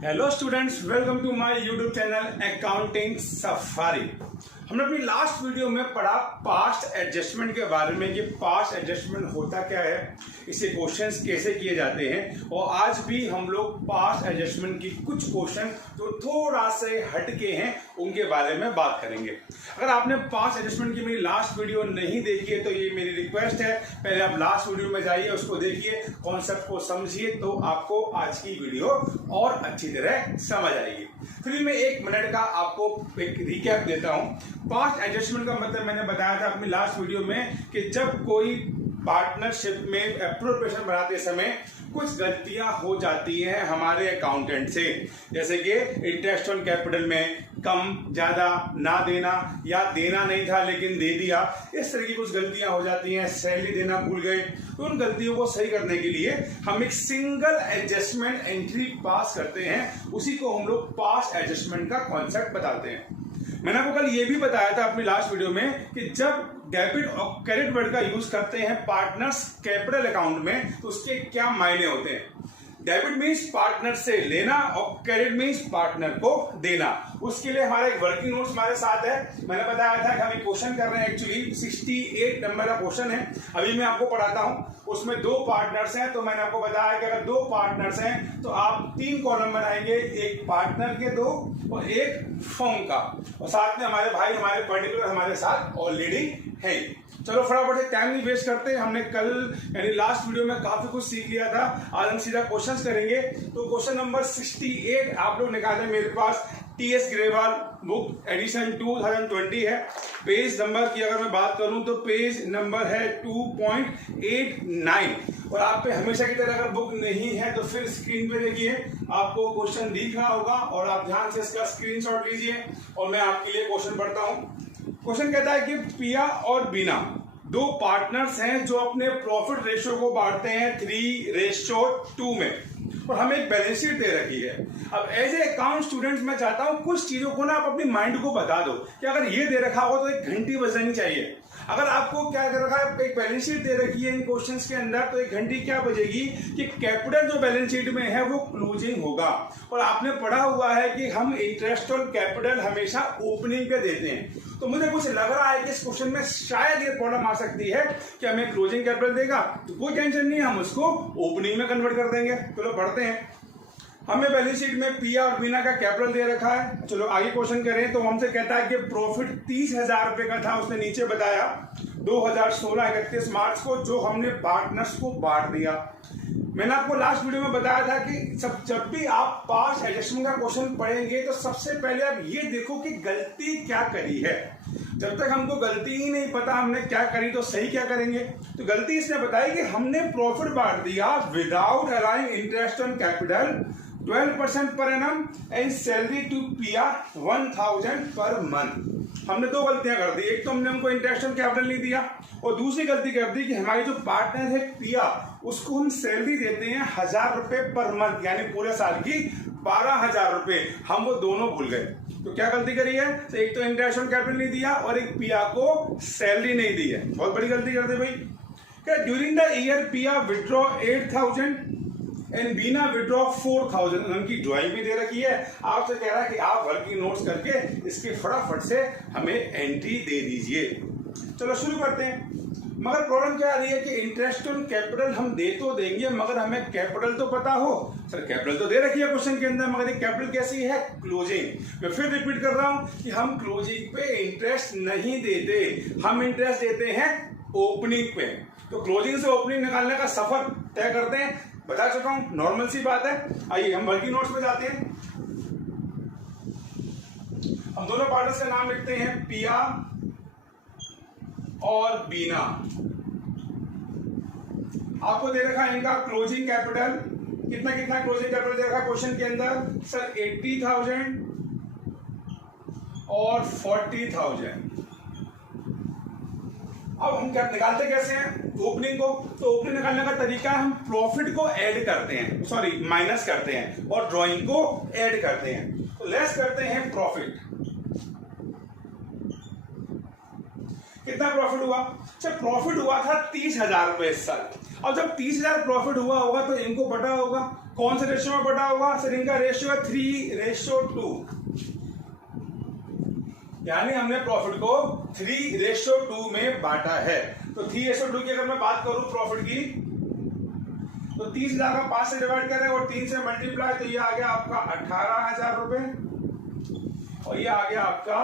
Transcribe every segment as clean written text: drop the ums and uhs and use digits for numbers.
Hello students, welcome to my YouTube channel accounting safari. हमने अपनी last video में पढ़ा पास्ट एडजस्टमेंट के बारे में कि पास्ट एडजस्टमेंट होता क्या है, इसे क्वेश्चंस कैसे किए जाते हैं। और आज भी हम लोग पास्ट एडजस्टमेंट की कुछ क्वेश्चन जो थोड़ा से हटके हैं उनके बारे में बात करेंगे। अगर आपने पास्ट एडजस्टमेंट की मेरी लास्ट वीडियो नहीं देखी है तो ये मेरी रिक्वेस्ट है, पहले आप लास्ट वीडियो में जाइए, उसको देखिए, कॉन्सेप्ट को समझिए, तो आपको आज की वीडियो और अच्छी तरह समझ आएगी। फिर मैं 1 मिनट का आपको एक रिकैप देता हूं। पास्ट एडजस्टमेंट का मतलब मैंने बताया था अपनी लास्ट वीडियो में कि जब कोई पार्टनरशिप में एप्रोप्रिएशन बनाते समय कुछ गलतियां हो जाती हैं हमारे अकाउंटेंट से, जैसे कि इंटरेस्ट ऑन कैपिटल में कम ज्यादा ना देना या देना नहीं था लेकिन दे दिया, इस तरह की कुछ गलतियां हो जाती हैं, सैलरी देना भूल गए। तो उन गलतियों को सही करने के लिए हम एक सिंगल एडजस्टमेंट एंट्री पास करते हैं, उसी को हम लोग पास्ट एडजस्टमेंट का कॉन्सेप्ट बताते हैं। मैंने आपको कल ये भी बताया था अपनी लास्ट वीडियो में कि जब डेबिट और क्रेडिट वर्ड का यूज करते हैं पार्टनर्स कैपिटल अकाउंट में तो उसके क्या मायने होते हैं। डेबिट मीन्स पार्टनर से लेना और क्रेडिट मीन्स पार्टनर को देना। उसके लिए हमारा एक वर्किंग नोट्स हमारे साथ है। मैंने बताया था कि हम क्वेश्चन कर रहे हैं, एक्चुअली 68 नंबर का क्वेश्चन है, अभी मैं आपको पढ़ाता हूं। उसमें 2 पार्टनर्स हैं, तो मैंने आपको बताया कि अगर 2 पार्टनर्स हैं तो आप 3 कॉलम बनाएंगे, एक पार्टनर के 2 और एक फर्म का, और साथ में हमारे भाई हमारे पर्टिकुलर हमारे साथ ऑलरेडी है। चलो फटाफट से टाइम नहीं वेस्ट करते, हमने कल यानी लास्ट वीडियो में काफी कुछ सीख लिया था, आज हम सीधा क्वेश्चंस करेंगे। तो क्वेश्चन नंबर 68 आप लोग निकाले, मेरे पास टीएस ग्रेवाल बुक एडिशन 2020 है। पेज नंबर की अगर मैं बात करूं तो पेज नंबर है 2.89। और आप पे हमेशा की तरह अगर बुक नहीं है तो फिर स्क्रीन पे देखिए, आपको क्वेश्चन दिख रहा होगा और आप ध्यान से इसका स्क्रीनशॉट लीजिए और मैं आपके लिए क्वेश्चन पढ़ता हूं। क्वेश्चन कहता है कि पिया और बीना 2 पार्टनर्स हैं जो अपने प्रॉफिट रेशियो को बांटते हैं 3:2 में, और हमें एक बैलेंस शीट दे रखी है। अब एज ए अकाउंट स्टूडेंट्स मैं चाहता हूं कुछ चीजों को ना आप अपनी माइंड को बता दो कि अगर ये दे रखा हो तो एक घंटी बजानी चाहिए। अगर आपको क्या दे रखा है, एक बैलेंस शीट दे रखी है इन क्वेश्चंस के अंदर, तो एक घंटी क्या बजेगी कि कैपिटल जो बैलेंस शीट में है वो क्लोजिंग होगा। और आपने पढ़ा हुआ है कि हम इंटरेस्ट ऑन कैपिटल हमेशा ओपनिंग पे देते हैं। तो मुझे कुछ लग रहा है कि इस क्वेश्चन में शायद ये प्रॉब्लम आ सकती है कि हमें क्लोजिंग कैपिटल देगा, तो कोई टेंशन नहीं, हम उसको ओपनिंग में कन्वर्ट कर देंगे। चलो पढ़ते हैं। हमें बैलेंस शीट में पिया और बीना का कैपिटल दे रखा है। चलो आगे क्वेश्चन करें तो हमसे कहता है कि प्रॉफिट 30,000 रुपए का था, उसने नीचे बताया 2016 31 मार्च को, जो हमने पार्टनर्स को बांट दिया। मैंने आपको लास्ट वीडियो में बताया था कि जब भी आप पास्ट एडजस्टमेंट का क्वेश्चन पढ़ेंगे तो सबसे पहले आप ये देखो कि गलती क्या करी है। जब तक हमको गलती ही नहीं पता हमने क्या करी तो सही क्या करेंगे। तो गलती इसने बताई कि हमने प्रॉफिट बांट दिया without allowing interest on capital 12% per annum and salary to पिया 1000 पर मंथ। हमने 2 गलतियां कर दी, एक तो हमने उनको इंटरेस्ट ऑन कैपिटल नहीं दिया, और दूसरी गलती कर दी कि हमारी जो पार्टनर है पिया उसको हम सैलरी देते हैं 1000 रुपए पर मंथ, यानी पूरे साल की 12,000 रुपए, हम वो दोनों भूल गए। तो क्या गलती करी है, तो एक तो इंटरेस्ट ऑन कैपिटल नहीं दिया और एक पिया को सैलरी नहीं दी है, बहुत बड़ी गलती कर दी भाई। क्या ड्यूरिंग द ईयर पिया विड्रॉ 8,000 एंड बीना विड्रॉ 4,000। उनकी ड्राइंग भी दे रखी है, आपसे कह रहा है कि आप वर्किंग नोट्स करके इसके फटाफट से हमें एंट्री दे दीजिए। चलो शुरू करते हैं। मगर प्रॉब्लम क्या आ रही है कि इंटरेस्ट ऑन कैपिटल हम दे तो देंगे मगर हमें कैपिटल तो पता हो। सर कैपिटल तो दे रखी है क्वेश्चन के अंदर, मगर ये कैपिटल कैसी है, क्लोजिंग। मैं फिर रिपीट कर रहा हूं कि हम क्लोजिंग पे इंटरेस्ट नहीं देते, हम इंटरेस्ट देते हैं ओपनिंग पे। तो क्लोजिंग से ओपनिंग निकालने का सफर तय करते हैं, बता चुका हूं, नॉर्मल सी बात है। आइए हम वर्किंग नोट्स में जाते हैं। हम दोनों पार्टनर्स का नाम लिखते हैं, पिया और बीना। आपको दे रखा है इनका क्लोजिंग कैपिटल, कितना कितना क्लोजिंग कैपिटल दे रखा क्वेश्चन के अंदर, सर 80,000 और 40,000। अब हम क्या निकालते कैसे हैं ओपनिंग को, तो ओपनिंग निकालने का तरीका हम प्रॉफिट को ऐड करते हैं, सॉरी माइनस करते हैं, और ड्राइंग को ऐड करते हैं। तो लेस करते हैं प्रॉफिट। कितना प्रॉफिट हुआ, अच्छा प्रॉफिट हुआ था 30,000 रुपए इस साल। अब जब 30,000 प्रॉफिट हुआ होगा तो इनको पता होगा कौन से रेशियो में बटा होगा सर? इनका रेशियो है 3:2, यानी हमने प्रॉफिट को 3:2 में बांटा है। तो 3:2 की अगर मैं बात करूं प्रॉफिट की, तो 30,000 का 5 से डिवाइड करें और 3 से मल्टीप्लाई, तो ये आ गया आपका 18,000 रुपए और ये आ गया आपका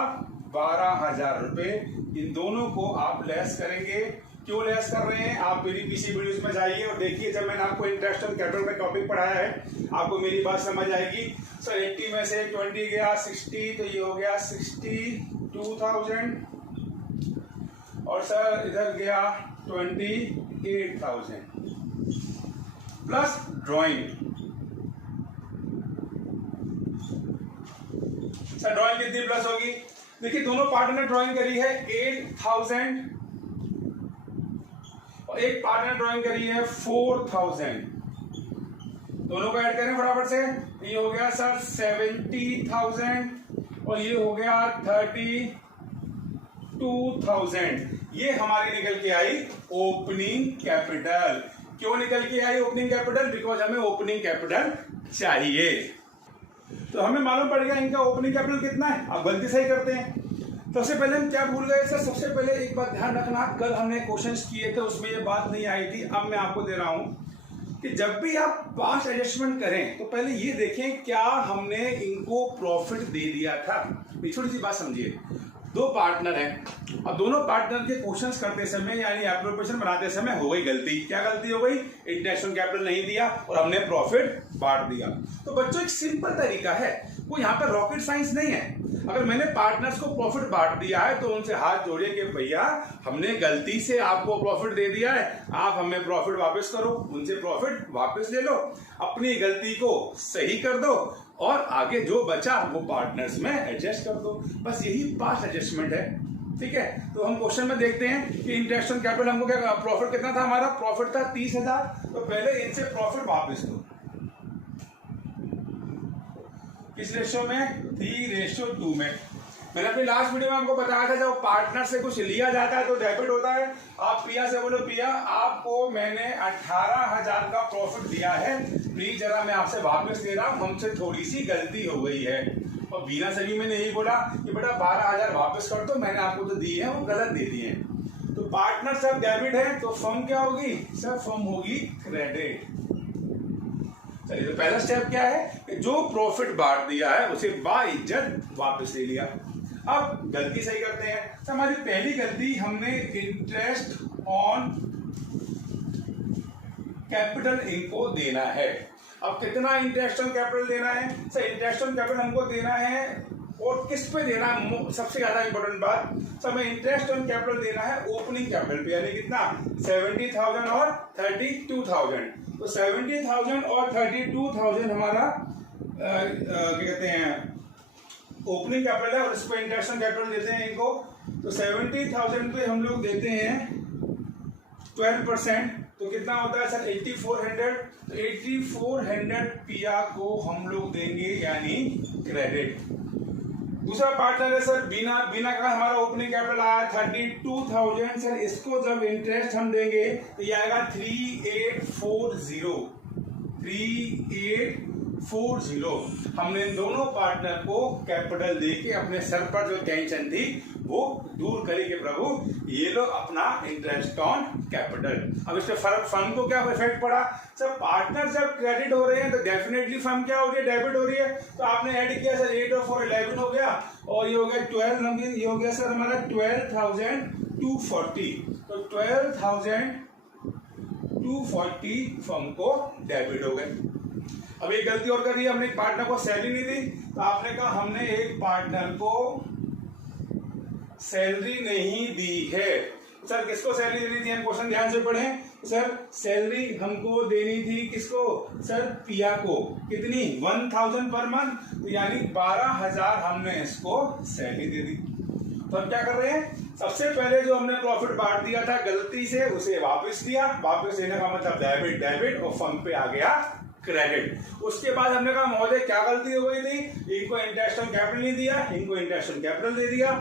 12,000 रुपए। इन दोनों को आप लेस करेंगे। क्यों लेस कर रहे हैं? आप मेरी पीछे वीडियोस में जाइए और देखिए, जब मैंने आपको इंटरेस्ट ऑन कैपिटल का टॉपिक पढ़ाया है, आपको मेरी बात समझ आएगी। सर 80 में से 20 गया 60, तो ये हो गया 62,000 और सर इधर गया 28,000 प्लस ड्राइंग। सर ड्राइंग कितनी प्लस होगी? देखिए दोनों पार्टनर ने ड्राइंग करी है 8,000 और एक पार्टनर ड्राइंग करी है 4,000। दोनों को ऐड करें फटाफट से। ये हो गया सर 70,000 और ये हो गया 32,000। ये हमारी निकल के आई ओपनिंग कैपिटल। क्यों निकल के आई ओपनिंग कैपिटल? बिकॉज हमें ओपनिंग कैपिटल चाहिए। तो हमें मालूम पड़ गया इनका ओपनिंग कैपिटल कितना है। अब गलती सही करते हैं। सबसे पहले हम क्या भूल गए सर? सबसे पहले एक बात ध्यान रखना, कल हमने क्वेश्चंस किए थे उसमें ये बात नहीं आई थी। अब मैं आपको दे रहा हूं कि जब भी आप पास्ट एडजस्टमेंट करें तो पहले ये देखें क्या हमने इनको प्रॉफिट दे दिया था। छोटी सी बात समझिए, दो पार्टनर हैं, अब दोनों पार्टनर के क्वेश्चंस करते समय यानी एप्रोप्रिएशन बनाते समय हो गई गलती। क्या गलती हो गई? इंटरेस्ट ऑन कैपिटल नहीं दिया और हमने प्रॉफिट बांट दिया। तो बच्चों एक सिंपल तरीका है, कोई यहाँ पर रॉकेट साइंस नहीं है। अगर मैंने पार्टनर्स को प्रॉफिट बांट दिया है तो उनसे हाथ जोड़िए कि भैया हमने गलती से आपको प्रॉफिट दे दिया है, आप हमें प्रॉफिट वापस करो, उनसे प्रॉफिट वापस ले लो, अपनी गलती को सही कर दो और आगे जो बचा वो पार्टनर्स में एडजस्ट कर दो। बस यही पास्ट एडजस्टमेंट है। ठीक है, तो हम क्वेश्चन में देखते हैं कि इंटरेस्ट ऑन कैपिटल हमको क्या प्रॉफिट कितना था? हमारा प्रॉफिट था 30,000। तो पहले इनसे प्रॉफिट वापस दो। किस रेशियो में? 3:2 में। मैंने अपनी लास्ट वीडियो में आपको बताया था जब पार्टनर से कुछ लिया जाता है तो डेबिट होता है। आप पिया से बोलो, पिया आपको मैंने 18,000 का प्रॉफिट दिया है, प्लीज जरा मैं आपसे वापस ले रहा हूं, हमसे थोड़ी सी गलती हो गई है। और बीना से भी मैंने यही बोला कि बेटा 12,000 वापस कर दो, मैंने आपको तो दिए हैं वो गलत दे दिए हैं। तो पार्टनर सब डेबिट है तो फर्म क्या होगी? सब फर्म होगी क्रेडिट। चलिए, तो पहला स्टेप क्या है कि जो प्रॉफिट बांट दिया है उसे बाइज्जत वापस ले लिया। अब गलती सही करते हैं। तो हमारी पहली गलती, हमने इंटरेस्ट ऑन कैपिटल इनको देना है। अब कितना इंटरेस्ट ऑन कैपिटल देना है? सर इंटरेस्ट ऑन कैपिटल हमको देना है और किस पे देना है? सबसे ज्यादा इंपॉर्टेंट बात, सर हमें इंटरेस्ट ऑन कैपिटल देना है ओपनिंग कैपिटल पे, यानी कितना? 70,000 और 32,000। तो 70,000 और 32,000 हमारा क्या कहते हैं ओपनिंग कैपिटल है और इसको इंटरेस्ट ऑन कैपिटल देते हैं इनको। तो 70,000 पे हम लोग देते हैं 12%। तो कितना होता है सर? 8400। तो 8400 पिया को हम लोग देंगे यानी क्रेडिट। दूसरा पार्टनर है सर बीना। बीना का हमारा ओपनिंग कैपिटल आया 32,000। सर इसको जब इंटरेस्ट हम देंगे तो ये आएगा 3840। 3840। हमने इन दोनों पार्टनर को कैपिटल देके अपने सर पर जो टेंशन थी वो दूर करेंगे प्रभु, ये लो अपना इंटरेस्ट ऑन कैपिटल। अब इससे फर्म को क्या इफेक्ट पड़ा? सर पार्टनर जब क्रेडिट हो रहे हैं तो डेफिनेटली फर्म क्या हो रही है? डेबिट हो रही है। तो आपने ऐड किया सर 8 और 4 11 हो गया और ये हो गया 12। ये हो गया सर हमारा 12,240। तो 12,240 फर्म को डेबिट हो गए। अब एक गलती और करी, हमने एक पार्टनर को सैलरी नहीं दी। तो आपने कहा हमने एक पार्टनर को सैलरी नहीं दी है। सर किसको सैलरी देनी थी? हम क्वेश्चन ध्यान से पढ़ें। सर सैलरी हमको देनी थी किसको? सर पिया को। कितनी? 1,000 पर मंथ। तो यानी 12,000 हमने इसको सैलरी दे दी। तो हम क्या कर रहे हैं? सबसे पहले जो हमने प्रॉफिट बांट दिया था गलती से उसे वापस दिया। वापस देने का मतलब डेबिट डेबिट और फर्म पे आ गया क्रेडिट। उसके बाद हमने कहा महोदय क्या गलती हो गई थी? इनको इंटरेस्ट ऑन कैपिटल नहीं दिया, इनको इंटरेस्ट ऑन कैपिटल दे दिया,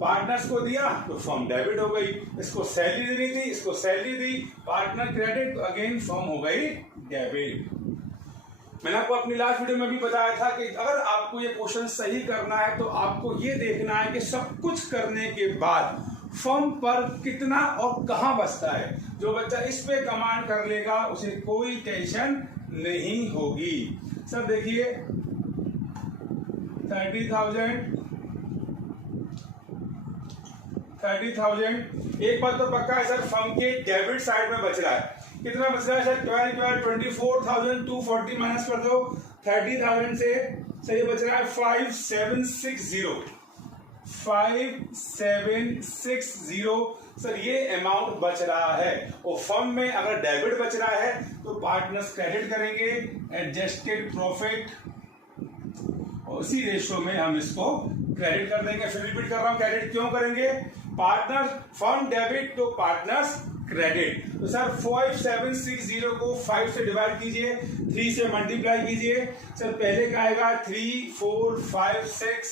पार्टनर्स को दिया तो फर्म डेबिट हो गई। इसको सैलरी देनी थी, इसको सैलरी दी, पार्टनर क्रेडिट, तो अगेन फर्म हो गई डेबिट। मैंने आपको अपनी लास्ट वीडियो में भी बताया था कि अगर आपको ये क्वेश्चन सही करना है तो आपको ये देखना है कि सब कुछ करने के बाद फर्म पर कितना और कहां बचता है। जो बच्चा इस पे कमांड कर लेगा उसे कोई टेंशन नहीं होगी। सर देखिए 30,000 एक बात तो पक्का है सर, फर्म के डेबिट साइड में बच रहा है। कितना बच रहा है सर? 24,240 माइनस कर दो 30,000 से, सही बच रहा है 5760 सर, ये अमाउंट बच रहा है। और फर्म में अगर डेबिट बच रहा है तो पार्टनर्स क्रेडिट करेंगे एडजस्टेड प्रॉफिट, और उसी रेशो में हम इसको क्रेडिट कर देंगे। फिर रिपीट कर रहा हूं, क्रेडिट क्यों करेंगे? पार्टनर फर्म डेबिट तो पार्टनर्स क्रेडिट। तो सर 5760 को 5 से डिवाइड कीजिए, 3 से मल्टीप्लाई कीजिए। सर पहले का आएगा 3 4 5 6,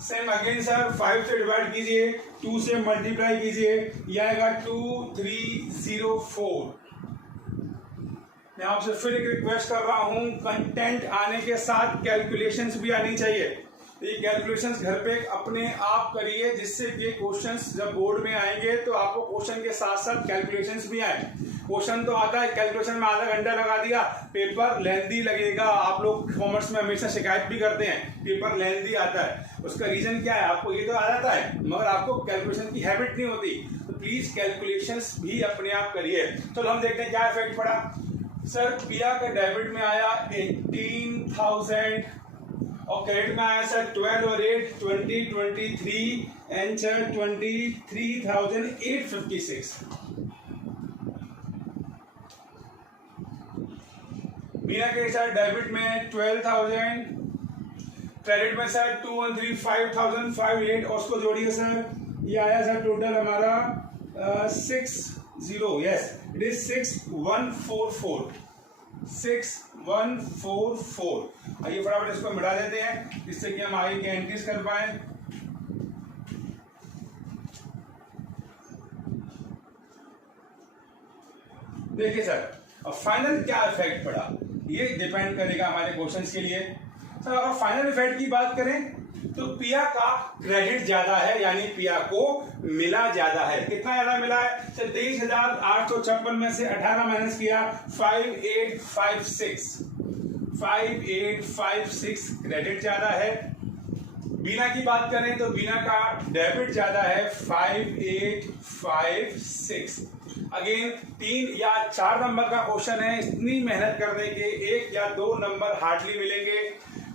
सेम अगेन सर 5 से डिवाइड कीजिए, 2 से मल्टीप्लाई कीजिए, यह आएगा 2304। मैं आपसे फिर एक रिक्वेस्ट कर रहा हूं, कंटेंट आने के साथ कैलकुलेशंस भी आनी चाहिए। ये कैलकुलेशंस घर पे अपने आप करिए, जिससे कि क्वेश्चंस जब बोर्ड में आएंगे तो आपको क्वेश्चन के साथ साथ कैलकुलेशंस भी आए। क्वेश्चन तो आता है, कैलकुलेशन में आधा घंटा लगा दिया, पेपर लेंथी लगेगा। आप लोग कॉमर्स में हमेशा शिकायत भी करते हैं पेपर लेंथी आता है, उसका रीजन क्या है? आपको ये तो आ जाता है मगर आपको कैलकुलेशन की हैबिट नहीं होती। तो प्लीज कैलकुलेशंस भी अपने आप करिए। चलो हम देखते हैं क्या इफेक्ट पड़ा। सर पिया का डेबिट में आया 18,000 और क्रेडिट में आया सर 12 और 8 2023 आंसर 23,856। मीना के सर डेबिट में 12,000, क्रेडिट में सर 213 5,058 और उसको जोड़िए सर, ये आया सर टोटल हमारा 60, यस इट इज 6144। आइए फटाफट इसको मिटा देते हैं जिससे कि हम आगे की एंट्रीज कर पाए। देखिए सर अब फाइनल क्या इफेक्ट पड़ा, ये डिपेंड करेगा हमारे क्वेश्चंस के लिए। सर अगर फाइनल इफेक्ट की बात करें तो पिया का क्रेडिट ज्यादा है, यानी पिया को मिला ज्यादा है। कितना ज्यादा मिला है सर? 23,856 में से 18 माइनस किया 5856 क्रेडिट ज्यादा है। बीना की बात करें तो बीना का डेबिट ज्यादा है 5856। अगेन 3 या 4 नंबर का क्वेश्चन है, इतनी मेहनत करने के 1 या 2 नंबर हार्डली मिलेंगे।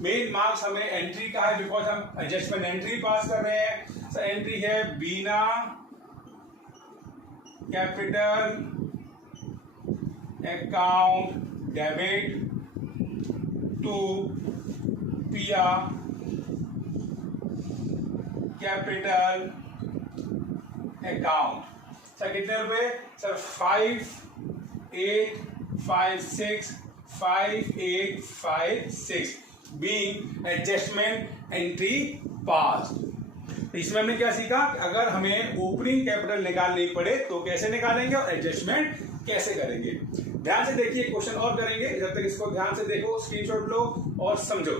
मेन मार्क्स हमें एंट्री का है बिकॉज हम एडजस्टमेंट एंट्री पास कर रहे हैं। सो एंट्री है बीना कैपिटल अकाउंट डेबिट टू पिया कैपिटल अकाउंट। सर कितने रुपए? सर 5856 बीइंग एडजस्टमेंट एंट्री पास। इसमें हमने क्या सीखा कि अगर हमें ओपनिंग कैपिटल निकालनी पड़े तो कैसे निकालेंगे और एडजस्टमेंट कैसे करेंगे। ध्यान से देखिए, क्वेश्चन और करेंगे, जब तक इसको ध्यान से देखो, स्क्रीनशॉट लो और समझो।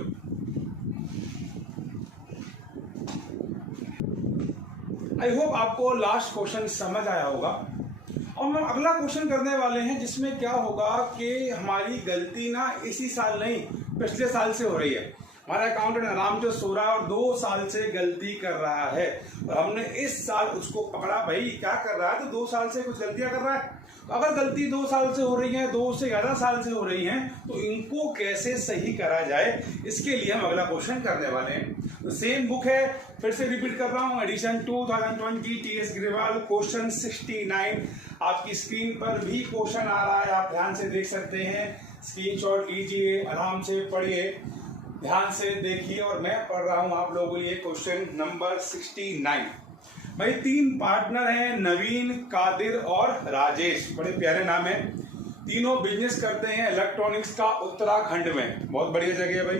आई होप आपको लास्ट क्वेश्चन समझ आया होगा। और हम अगला क्वेश्चन करने वाले हैं जिसमें क्या होगा कि हमारी गलती ना इसी साल नहीं पिछले साल से हो रही है। हमारा अकाउंटेंट आराम से सो रहा है और 2 साल से गलती कर रहा है और हमने इस साल उसको पकड़ा, भाई क्या कर रहा है, तो 2 साल से कुछ गलतियां कर रहा है। तो अगर गलती 2 साल से हो रही है, 2 से ज्यादा साल से हो रही है, तो इनको कैसे सही करा जाए, इसके लिए हम अगला क्वेश्चन करने वाले हैं। तो सेम बुक है, फिर से रिपीट कर रहा हूं, एडिशन 2020 टीएस ग्रेवाल क्वेश्चन 69 आपकी स्क्रीन पर भी क्वेश्चन आ रहा है, आप ध्यान से देख सकते हैं। स्क्रीनशॉट लीजिए, आराम से पढ़िए, ध्यान से देखिए और मैं पढ़ रहा हूं आप लोगों के लिए क्वेश्चन नंबर 69। भाई 3 पार्टनर हैं, नवीन, कादिर और राजेश, बड़े प्यारे नाम है। तीनों बिजनेस करते हैं इलेक्ट्रॉनिक्स का उत्तराखंड में, बहुत बढ़िया जगह है भाई।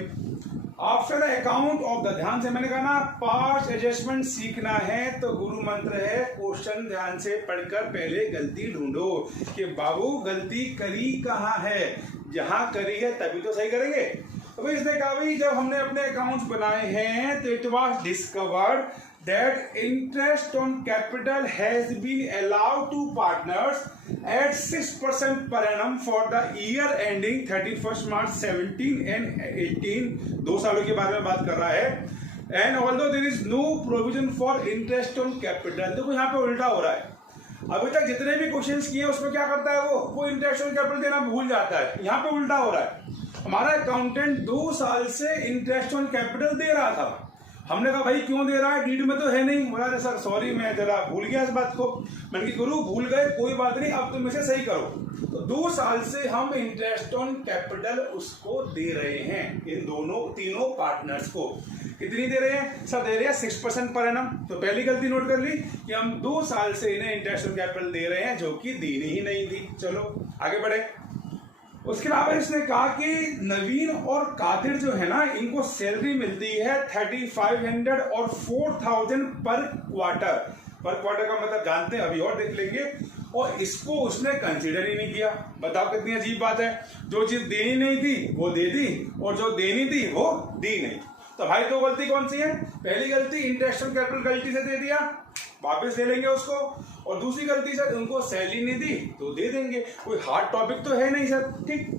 आफ्टर अकाउंट ऑफ द, ध्यान से मैंने कहा ना पास्ट एडजस्टमेंट सीखना है तो गुरु मंत्र है क्वेश्चन ध्यान से पढ़कर पहले गलती ढूंढो कि बाबू गलती करी कहाँ है, जहां करी है तभी तो सही करेंगे। तो भाई इसने कहा भाई जब हमने अपने अकाउंट्स बनाए हैं तो it was discovered that interest on capital has been allowed to partners at 6% per annum for the year ending 31st March 17 and 18, 2 सालों के बारे में बात कर रहा है। And although there is no provision for interest on capital, देखो यहाँ पे उल्टा हो रहा है। अभी तक जितने भी क्वेश्चंस किए उसमें क्या करता है वो इंटरेस्ट ऑन कैपिटल देना भूल जाता है। यहाँ पे उल्टा हो रहा है। हमारा अकाउंटेंट 2 साल से इंटरेस्ट ऑन कैपिटल दे रहा था। हमने कहा भाई क्यों दे रहा है, डीड में तो है नहीं। बोला सर सॉरी मैं जरा भूल गया इस बात को। मैंने कहा गुरु भूल गए कोई बात नहीं, अब तुम इसे सही करो। तो 2 साल से हम इंटरेस्ट ऑन कैपिटल उसको दे रहे हैं, इन तीनों पार्टनर्स को। कितनी दे रहे हैं सर? दे रहे हैं 6% पर एनम। तो पहली गलती नोट कर ली कि हम 2 साल से इन्हें इंटरेस्ट ऑन कैपिटल दे रहे हैं जो कि देनी ही नहीं थी। चलो आगे बढ़े। उसके अलावा इसने कहा कि नवीन और कादिर जो है ना इनको सैलरी मिलती है 3500 और 4000 पर क्वार्टर। पर क्वार्टर का मतलब जानते हैं, अभी और देख लेंगे। और इसको उसने कंसीडर ही नहीं किया। बताओ कितनी अजीब बात है। जो चीज देनी नहीं थी वो दे दी और जो देनी थी वो दी नहीं। तो भाई तो गलती कौन सी है? पहली गलती इंटरेस्ट ऑन कैपिटल गलती से दे दिया, वापस दे लेंगे उसको। और दूसरी गलती सर उनको सैलरी नहीं दी तो दे देंगे, कोई हार्ड टॉपिक तो है नहीं सर, ठीक।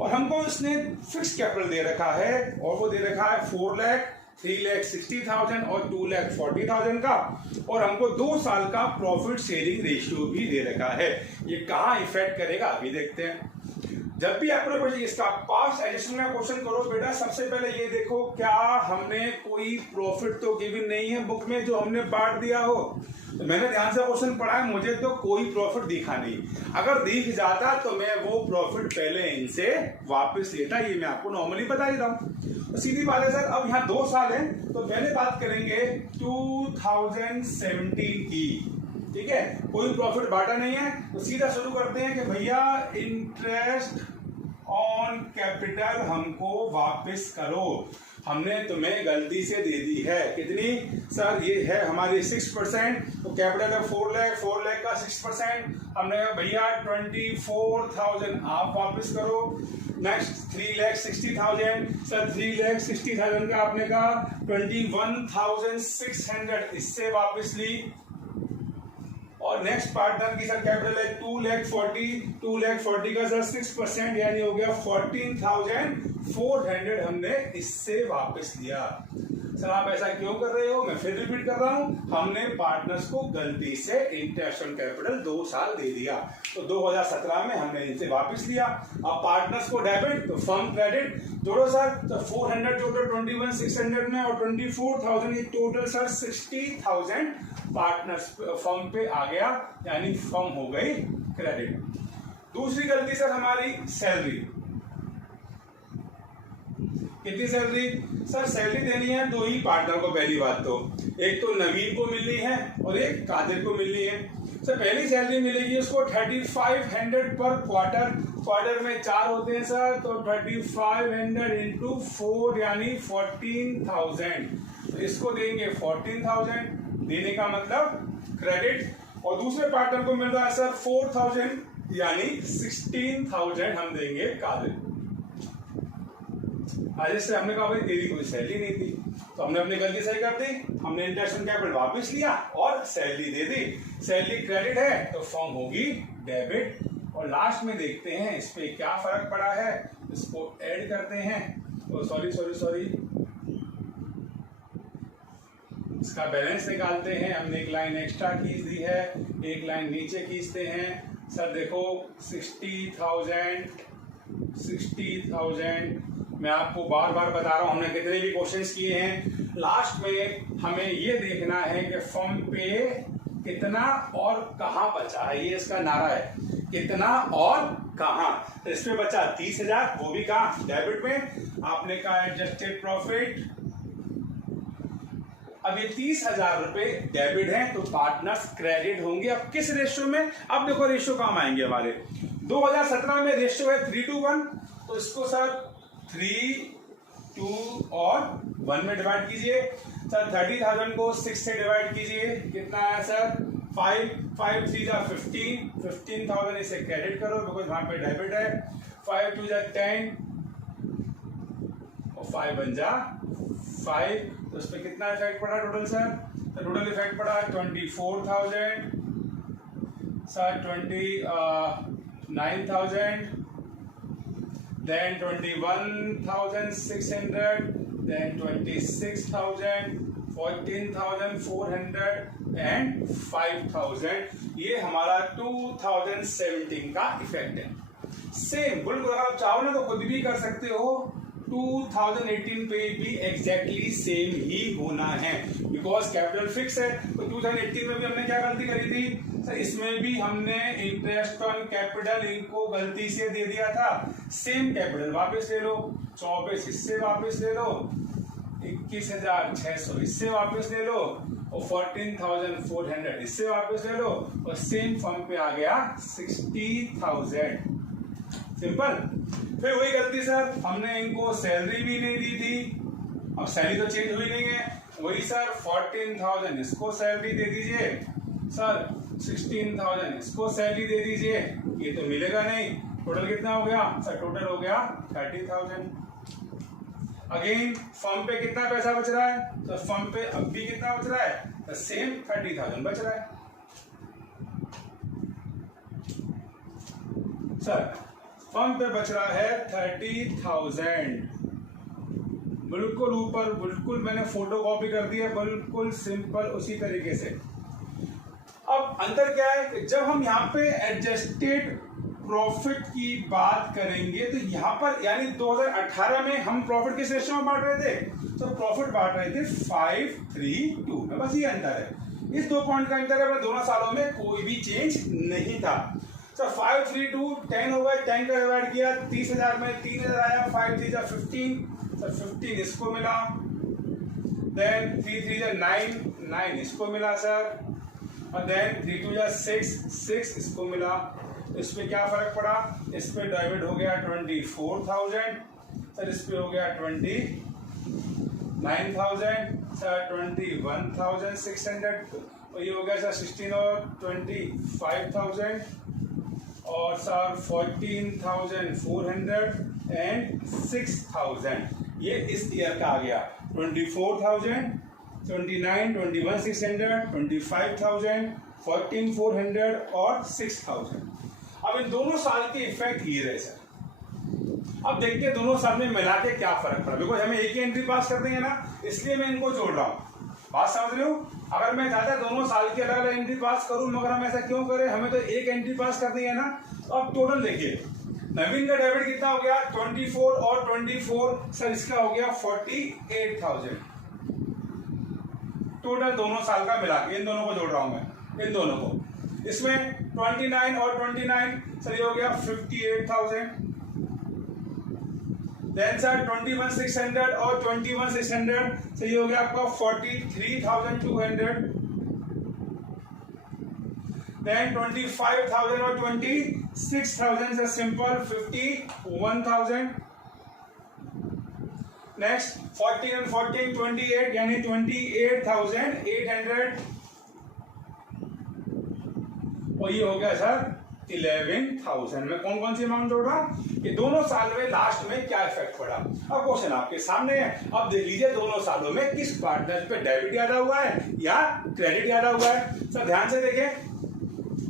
और हमको इसने फिक्स कैपिटल दे रखा है और वो दे रखा है 4 लाख, 3,60,000 और 2,40,000 का। और हमको 2 साल का प्रॉफिट शेयरिंग रेशियो भी दे रखा है। ये कहाँ इफेक्ट करेगा अभी देखते हैं। जब भी आपको इसका पास्ट एडिशन में क्वेश्चन करो बेटा, सबसे पहले ये देखो क्या हमने कोई प्रॉफिट तो गिवन नहीं है बुक में जो हमने बांट दिया हो। तो मैंने ध्यान से क्वेश्चन पढ़ा है, मुझे तो कोई प्रॉफिट दिखा नहीं। अगर दिख जाता तो मैं वो प्रॉफिट पहले इनसे वापस लेता। ये मैं आपको नॉर्मली बता देता हूँ। तो सीधी बात है सर, अब यहाँ 2 साल है तो पहले बात करेंगे 2017 की, ठीक है। कोई प्रॉफिट बांटा नहीं है तो सीधा शुरू करते हैं कि भैया इंटरेस्ट ऑन कैपिटल हमको वापस करो। हमने तुम्हें गलती से दे दी है कितनी सर? ये है हमारी 6%। तो कैपिटल है 4 लाख, 4 लाख का 6%। हमने कहा भैया 24,000 आप वापस करो। नेक्स्ट 3,60,000 सर, 3,60,000 का आपने कहा 21,600 इससे वापस ली। और नेक्स्ट पार्टनर की सर कैपिटल है 2,40,000 का सर 6% यानी हो गया 14,400 हमने इससे वापस लिया। सर आप ऐसा क्यों कर रहे हो? मैं फिर रिपीट कर रहा हूं, हमने पार्टनर्स को गलती से इंटरेस्ट ऑन कैपिटल 2 साल दे दिया। तो 2017 में हमने इनसे वापस लिया। अब पार्टनर्स को डेबिट तो फर्म क्रेडिट जोड़ो सर। तो 400 जोड़ो 21,600 में और 24,000 ये टोटल सर 60,000 पार्टनर्स फर्म पे आ गया, यानी फर्म हो गई क्रेडिट। दूसरी गलती सर हमारी सैलरी। कितनी सैलरी सर? सैलरी देनी है 2 ही पार्टनर को। पहली बात तो एक तो नवीन को मिलनी है और एक कादिर को मिलनी है। सर पहली सैलरी मिलेगी उसको 3500 पर क्वार्टर। क्वार्टर में 4 होते हैं सर, तो 3500 इंटू 4 यानी 14,000। तो इसको देंगे 14,000, देने का मतलब क्रेडिट। और दूसरे पार्टनर को मिल रहा है सर 4,000 यानी 16,000 हम देंगे कादिर। आज से हमने कहा भाई तेरी कोई सैलरी नहीं थी तो हमने अपनी गलती सही कर दी। हमने इंटरेस्ट ऑन कैपिटल वापस लिया और सैलरी दे दी। सैलरी क्रेडिट है तो फर्म होगी डेबिट। और लास्ट में देखते हैं इस पे क्या फर्क पड़ा है, इसको ऐड करते हैं। तो सॉरी इसका बैलेंस निकालते हैं। हमने एक लाइन एक्स्ट्रा खींच दी है, एक लाइन नीचे खींचते हैं। सर देखो 60,000 मैं आपको बार बार बता रहा हूं, हमने कितने भी क्वेश्चंस किए हैं। लास्ट में हमें ये देखना है कि फर्म पे कितना और कहां बचा है। ये इसका नारा है, कितना और कहां। तो इसमें बचा 30,000, वो भी कहां? डेबिट में। आपने कहा एडजस्टेड प्रॉफिट। अब ये 30,000 रुपए डेबिट है तो पार्टनर्स क्रेडिट होंगे। अब किस रेशियो में? अब देखो रेशियो काम आएंगे हमारे। 2017 में रेशियो है 3:1, तो इसको सर 3 2 और 1 में डिवाइड कीजिए सर। 30,000 को 6 से डिवाइड कीजिए, कितना आया सर 5, 5 3 जा 15, 15,000 इसे क्रेडिट करो बिकॉज वहां पे डेबिट है। 5 2 जा 10 और 5 बन जा 5, तो उस पर कितना इफेक्ट पड़ा टोटल सर? तो टोटल इफेक्ट पड़ा 24,000 सर, 29,000, then 21,600, then 26,000, 14,400 and 5,000। ये हमारा 2017 का इफेक्ट है। सेम बिल्कुल अगर आप चाहो ना तो खुद भी कर सकते हो, 2018 पे भी एग्जैक्टली सेम ही होना है बिकॉज कैपिटल फिक्स है। तो 2018 में भी हमने क्या गलती करी थी सर? इसमें भी हमने इंटरेस्ट ऑन कैपिटल इनको गलती से दे दिया था। सेम कैपिटल वापस ले लो, 24 इससे वापस ले लो, 21,600 इससे वापस ले लो और 14,400 इससे वापस ले लो और सेम फॉर्म पे आ गया 60,000। सिंपल। फिर वही गलती सर, हमने इनको सैलरी भी नहीं दी थी, अब सैलरी तो चेंज हुई नहीं है, वही सर 14,000 इसको सैलरी दे दीजिए सर, 16,000 इसको सैलरी दे दीजिए, ये तो मिलेगा नहीं। टोटल कितना हो गया सर? टोटल हो गया 30,000। अगेन फर्म पे कितना पैसा बच रहा है? तो फर्म पे अब भी कितना बच रहा है? तो सेम 30,000 बच रहा है सर। फर्म पे बच रहा है 30,000, बिल्कुल ऊपर, बिल्कुल मैंने फोटो कॉपी कर दी है, बिल्कुल सिंपल उसी तरीके से। अब अंतर क्या है कि जब हम यहाँ पे एडजस्टेड प्रॉफिट की बात करेंगे तो यहाँ पर यानी 2018 में हम प्रॉफिट किस रेशियो में बांट रहे थे? तो प्रॉफिट बांट रहे थे 5-3-2 में, बस ये अंतर है। इस 2 पॉइंट का अंतर है, दोनों सालों में कोई भी चेंज नहीं था। तो 5-3-2 10 हो गए, 10 का डिवाइड किया 30,000 में 3,000 आया, 5 3 जा 15, तो 15 इसको मिला, देन 3 3 जा 9, 9 इसको मिला सर, और देन 3 2 जा 6, 6 इसको मिला। इस पे क्या फर्क पड़ा? इस पे डेबिट हो गया 24,000 सर, इस पे हो गया 29,000 सर, 21,600 और ये हो गया सर 16 और 25,000 और सर 14,400 एंड 6,000। ये इस ईयर का आ गया 24,000, 29, 21,600, 25,000, 14,400 और 6,000। अब इन दोनों साल के इफेक्ट ये रहे सर। अब देखते हैं दोनों साल में मिला के क्या फर्क पड़ा, बिकॉज हमें एक ही एंट्री पास कर देंगे ना, इसलिए मैं इनको जोड़ रहा हूँ। बात समझ रहे हो? अगर मैं चाहता दोनों साल की अलग अलग एंट्री पास करूं, मगर हम ऐसा क्यों करें? हमें तो एक एंट्री पास कर दी है ना। तो अब टोटल देखिए, नवीन का डेबिट कितना हो गया? 24 और 24 सर, इसका हो गया 48,000 टोटल दोनों साल का मिला के। इन दोनों को जोड़ रहा हूं मैं, इन दोनों को। इसमें 29 और 29 सर, ये हो गया 58,000। देन सर 21,600 और 21,600 से ये हो गया आपका 43,200। देन 25,000 और 26,000 से सिंपल 51,000। नेक्स्ट 14 और 14 28 यानी 28,800 और ये हो गया सर 11,000। में कौन कौन सी अमाउंट जोड़ रहा हूं? ये दोनों साल में लास्ट में क्या इफेक्ट पड़ा। अब क्वेश्चन आपके सामने है, अब देख लीजिए दोनों सालों में किस पार्टनर पे डेबिट ज्यादा हुआ है या क्रेडिट ज्यादा हुआ है। सर ध्यान से देखें,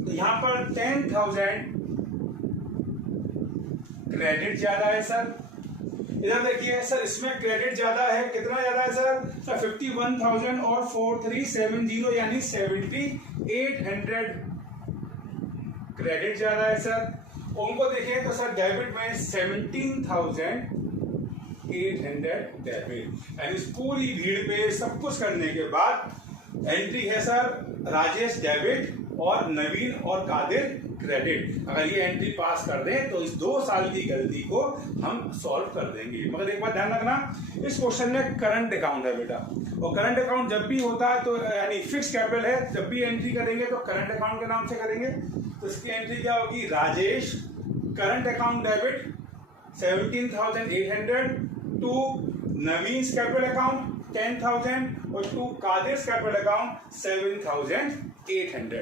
तो यहां पर 10,000 क्रेडिट ज्यादा है सर। इधर देखिए सर, इसमें क्रेडिट ज्यादा है, कितना ज्यादा है सर? 51,000 और 4370 यानी 7,800 क्रेडिट ज्यादा है सर। उनको देखें तो सर डेबिट में 17,800 डेबिट, यानी पूरी भीड़ पे सब कुछ करने के बाद एंट्री है सर राजेश डेबिट और नवीन और कादिर क्रेडिट। अगर ये एंट्री पास कर दें तो इस 2 साल की गलती को हम सॉल्व कर देंगे। मगर एक बात ध्यान रखना, इस क्वेश्चन में करंट अकाउंट है बेटा, और करंट अकाउंट जब भी होता है तो यानी फिक्स कैपिटल है, जब भी एंट्री करेंगे तो करंट अकाउंट के नाम से करेंगे। तो इसकी एंट्री क्या होगी? Rajesh current account debit 17,800 to Naveen capital account 10,000 और टू कादिर कैपिटल अकाउंट 7,800।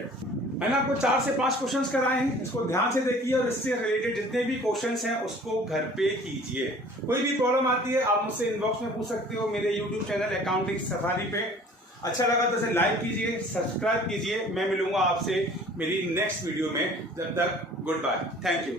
मैंने आपको 4 से 5 क्वेश्चंस कराए हैं, इसको ध्यान से देखिए और इससे रिलेटेड जितने भी क्वेश्चंस हैं उसको घर पे कीजिए। कोई भी प्रॉब्लम आती है आप मुझसे इनबॉक्स में पूछ सकते हो मेरे यूट्यूब चैनल अकाउंटिंग सफारी पे। अच्छा लगा तो इसे लाइक कीजिए, सब्सक्राइब कीजिए। मैं मिलूंगा आपसे मेरी नेक्स्ट वीडियो में, जब तक गुड बाय, थैंक यू।